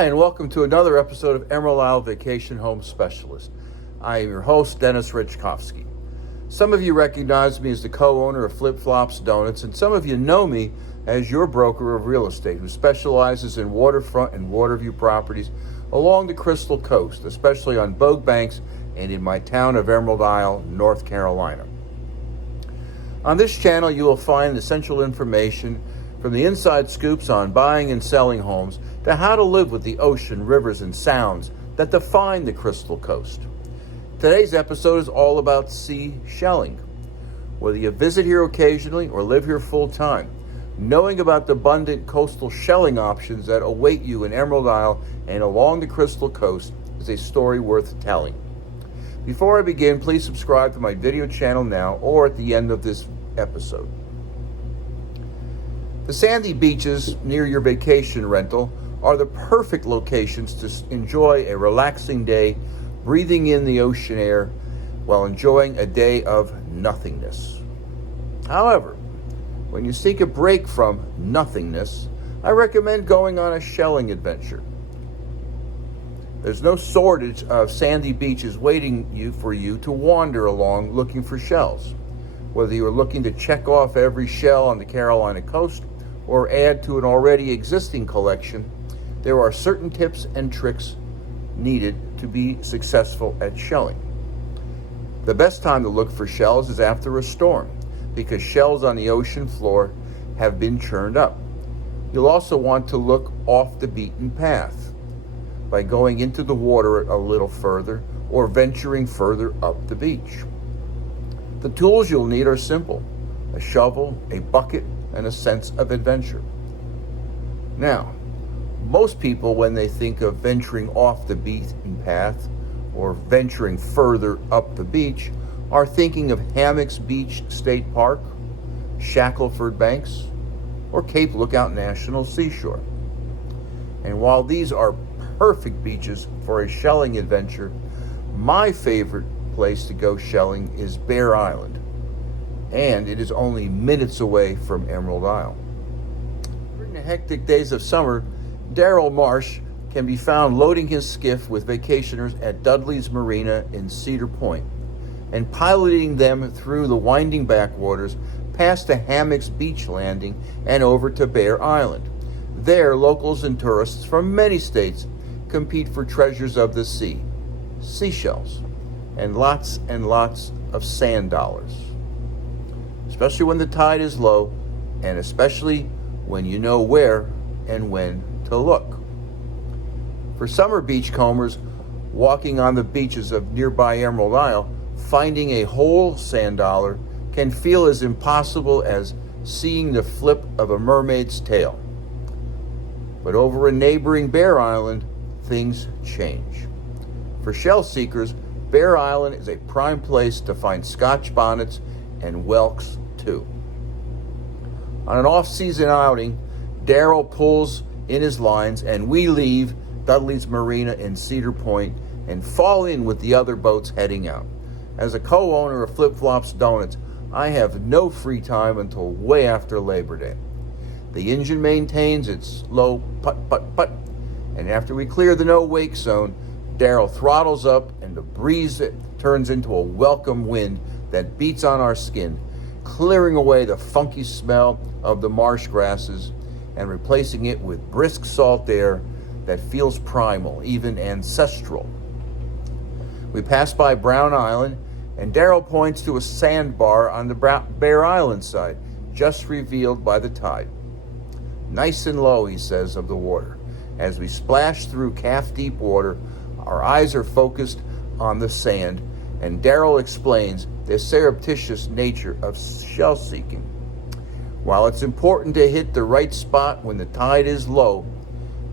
Hi, and welcome to another episode of Emerald Isle Vacation Home Specialist. I am your host, Dennis Richkovsky. Some of you recognize me as the co-owner of Flip Flops Donuts, and some of you know me as your broker of real estate who specializes in waterfront and waterview properties along the Crystal Coast, especially on Bogue Banks and in my town of Emerald Isle, North Carolina. On this channel, you will find essential information from the inside scoops on buying and selling homes to how to live with the ocean, rivers, and sounds that define the Crystal Coast. Today's episode is all about sea shelling. Whether you visit here occasionally or live here full time, knowing about the abundant coastal shelling options that await you in Emerald Isle and along the Crystal Coast is a story worth telling. Before I begin, please subscribe to my video channel now or at the end of this episode. The sandy beaches near your vacation rental are the perfect locations to enjoy a relaxing day, breathing in the ocean air while enjoying a day of nothingness. However, when you seek a break from nothingness, I recommend going on a shelling adventure. There's no shortage of sandy beaches waiting for you to wander along looking for shells. Whether you are looking to check off every shell on the Carolina coast or add to an already existing collection, there are certain tips and tricks needed to be successful at shelling. The best time to look for shells is after a storm, because shells on the ocean floor have been churned up. You'll also want to look off the beaten path by going into the water a little further or venturing further up the beach. The tools you'll need are simple: a shovel, a bucket, and a sense of adventure. Now, most people, when they think of venturing off the beaten path or venturing further up the beach, are thinking of Hammocks Beach State Park, Shackleford Banks, or Cape Lookout National Seashore. And while these are perfect beaches for a shelling adventure, my favorite place to go shelling is Bear Island, and it is only minutes away from Emerald Isle. During the hectic days of summer, Daryl Marsh can be found loading his skiff with vacationers at Dudley's Marina in Cedar Point and piloting them through the winding backwaters past the Hammocks Beach Landing and over to Bear Island. There, locals and tourists from many states compete for treasures of the sea, seashells, and lots of sand dollars. Especially when the tide is low, and especially when you know where and when to look. For summer beachcombers walking on the beaches of nearby Emerald Isle, finding a whole sand dollar can feel as impossible as seeing the flip of a mermaid's tail. But over in neighboring Bear Island, things change. For shell seekers, Bear Island is a prime place to find Scotch bonnets and whelks too. On an off-season outing, Daryl pulls in his lines and we leave Dudley's Marina in Cedar Point and fall in with the other boats heading out. As a co-owner of Flip Flops Donuts, I have no free time until way after Labor Day. The engine maintains its low putt, and after we clear the no-wake zone, Daryl throttles up and the breeze turns into a welcome wind that beats on our skin, clearing away the funky smell of the marsh grasses and replacing it with brisk salt air that feels primal, even ancestral. We pass by Brown Island, and Daryl points to a sandbar on the Bear Island side, just revealed by the tide. Nice and low, he says, of the water. As we splash through calf-deep water, our eyes are focused on the sand, and Daryl explains the surreptitious nature of shell seeking. While it's important to hit the right spot when the tide is low,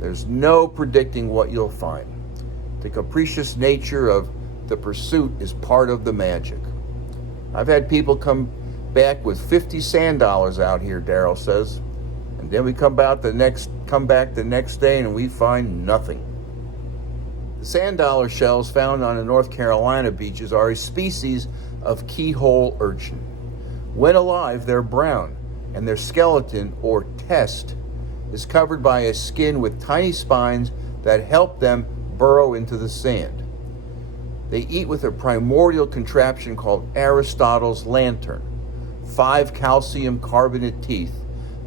there's no predicting what you'll find. The capricious nature of the pursuit is part of the magic. I've had people come back with 50 sand dollars out here, Daryl says, and then we come back the next day and we find nothing. The sand dollar shells found on the North Carolina beaches are a species of keyhole urchin. When alive, they're brown, and their skeleton, or test, is covered by a skin with tiny spines that help them burrow into the sand. They eat with a primordial contraption called Aristotle's lantern, 5 calcium carbonate teeth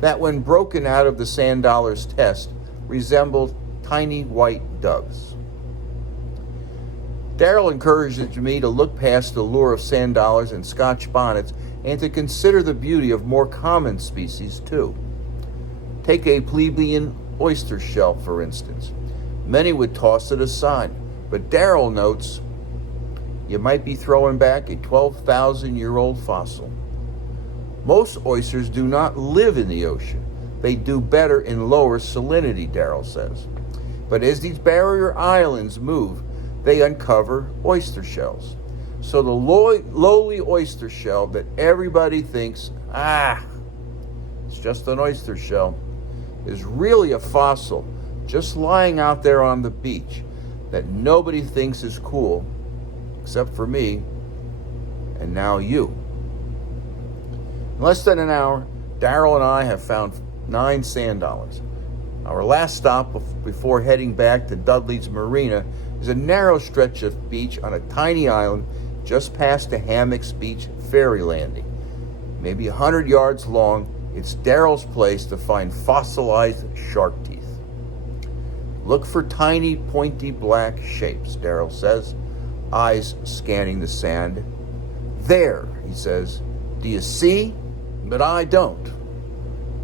that, when broken out of the sand dollar's test, resembled tiny white doves. Daryl encourages me to look past the lure of sand dollars and Scotch bonnets and to consider the beauty of more common species too. Take a plebeian oyster shell, for instance. Many would toss it aside, but Daryl notes you might be throwing back a 12,000-year-old fossil. Most oysters do not live in the ocean. They do better in lower salinity, Daryl says. But as these barrier islands move, they uncover oyster shells. So the lowly oyster shell that everybody thinks, it's just an oyster shell, is really a fossil just lying out there on the beach that nobody thinks is cool, except for me, and now you. In less than an hour, Daryl and I have found 9 sand dollars. Our last stop before heading back to Dudley's Marina is a narrow stretch of beach on a tiny island just past the Hammocks Beach ferry landing. Maybe 100 yards long, it's Daryl's place to find fossilized shark teeth. Look for tiny, pointy black shapes, Daryl says, eyes scanning the sand. There, he says. Do you see? But I don't.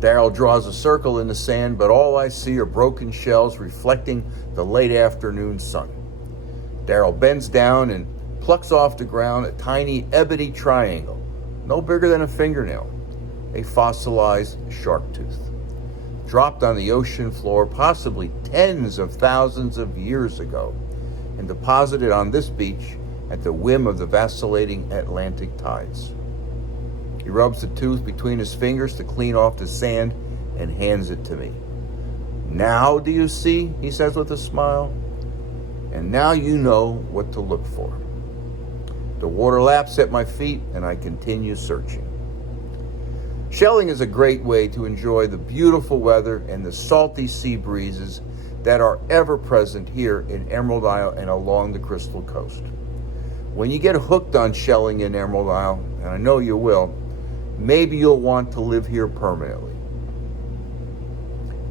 Daryl draws a circle in the sand, but all I see are broken shells reflecting the late afternoon sun. Daryl bends down and plucks off the ground a tiny ebony triangle, no bigger than a fingernail, a fossilized shark tooth, dropped on the ocean floor possibly tens of thousands of years ago and deposited on this beach at the whim of the vacillating Atlantic tides. He rubs the tooth between his fingers to clean off the sand and hands it to me. Now do you see, he says with a smile, and now you know what to look for. The water laps at my feet and I continue searching. Shelling is a great way to enjoy the beautiful weather and the salty sea breezes that are ever present here in Emerald Isle and along the Crystal Coast. When you get hooked on shelling in Emerald Isle, and I know you will, maybe you'll want to live here permanently.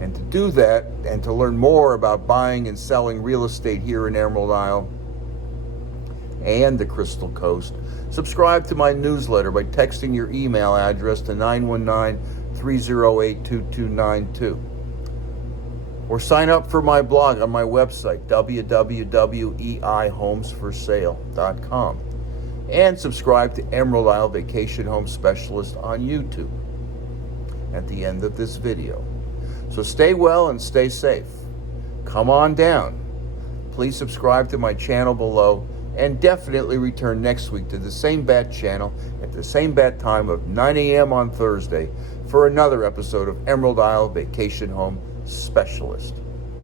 And to do that, and to learn more about buying and selling real estate here in Emerald Isle and the Crystal Coast, subscribe to my newsletter by texting your email address to 919-308-2292. Or sign up for my blog on my website, www.eihomesforsale.com. And subscribe to Emerald Isle Vacation Home Specialist on YouTube at the end of this video. So stay well and stay safe. Come on down. Please subscribe to my channel below and definitely return next week to the same bat channel at the same bat time of 9 a.m. on Thursday for another episode of Emerald Isle Vacation Home Specialist.